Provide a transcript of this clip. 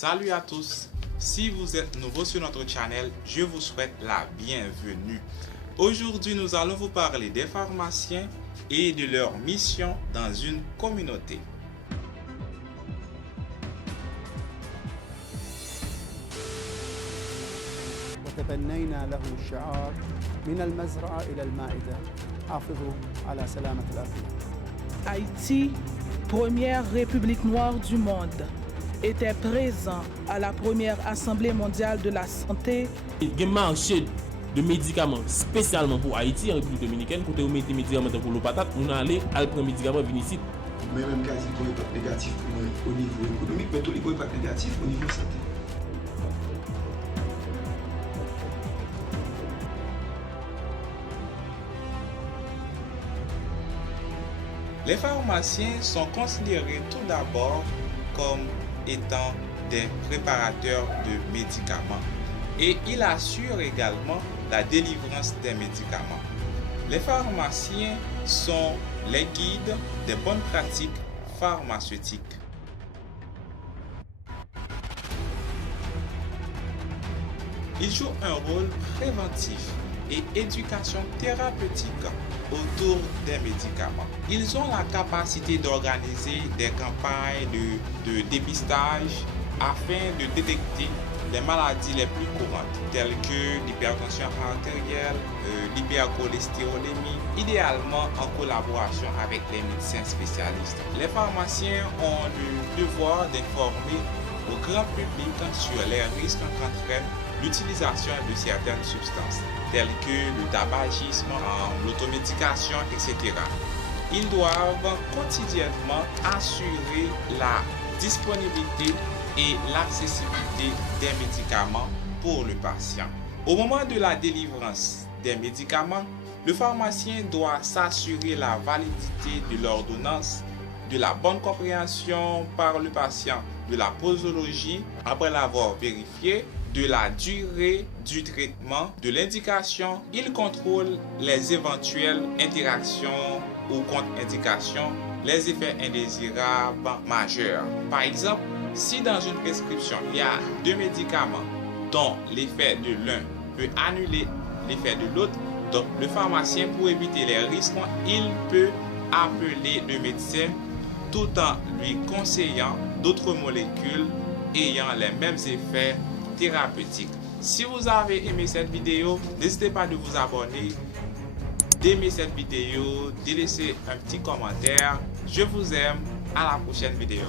Salut à tous, si vous êtes nouveau sur notre channel, je vous souhaite la bienvenue. Aujourd'hui, nous allons vous parler des pharmaciens et de leur mission dans une communauté. وتبنينا له الشعار من المزرعة إلى المائدة حافظوا على سلامة الأرض. Haïti, première république noire du monde, était présent à la première Assemblée mondiale de la santé. Il y a un marché de médicaments spécialement pour Haïti, en République dominicaine. Quand on met des médicaments pour le patate, on allait à prendre des médicaments venir ici. Même quasi tout impact négatif au niveau économique, mais tout impact négatif au niveau santé. Les pharmaciens sont considérés tout d'abord comme étant des préparateurs de médicaments et ils assurent également la délivrance des médicaments. Les pharmaciens sont les guides des bonnes pratiques pharmaceutiques. Ils jouent un rôle préventif et éducation thérapeutique autour des médicaments. Ils ont la capacité d'organiser des campagnes de dépistage afin de détecter les maladies les plus courantes telles que l'hypertension artérielle, l'hypercholestérolémie, idéalement en collaboration avec les médecins spécialistes. Les pharmaciens ont le devoir d'informer au grand public sur les risques qu'entraîne l'utilisation de certaines substances telles que le tabagisme, l'automédication, etc. Ils doivent quotidiennement assurer la disponibilité et l'accessibilité des médicaments pour le patient. Au moment de la délivrance des médicaments, le pharmacien doit s'assurer la validité de l'ordonnance, de la bonne compréhension par le patient de la posologie après l'avoir vérifié, de la durée du traitement, de l'indication. Il contrôle les éventuelles interactions ou contre-indications, les effets indésirables majeurs. Par exemple, si dans une prescription, il y a deux médicaments dont l'effet de l'un peut annuler l'effet de l'autre, donc le pharmacien, pour éviter les risques, il peut appeler le médecin tout en lui conseillant d'autres molécules ayant les mêmes effets thérapeutiques. Si vous avez aimé cette vidéo, n'hésitez pas de vous abonner, d'aimer cette vidéo, de laisser un petit commentaire. Je vous aime. À la prochaine vidéo.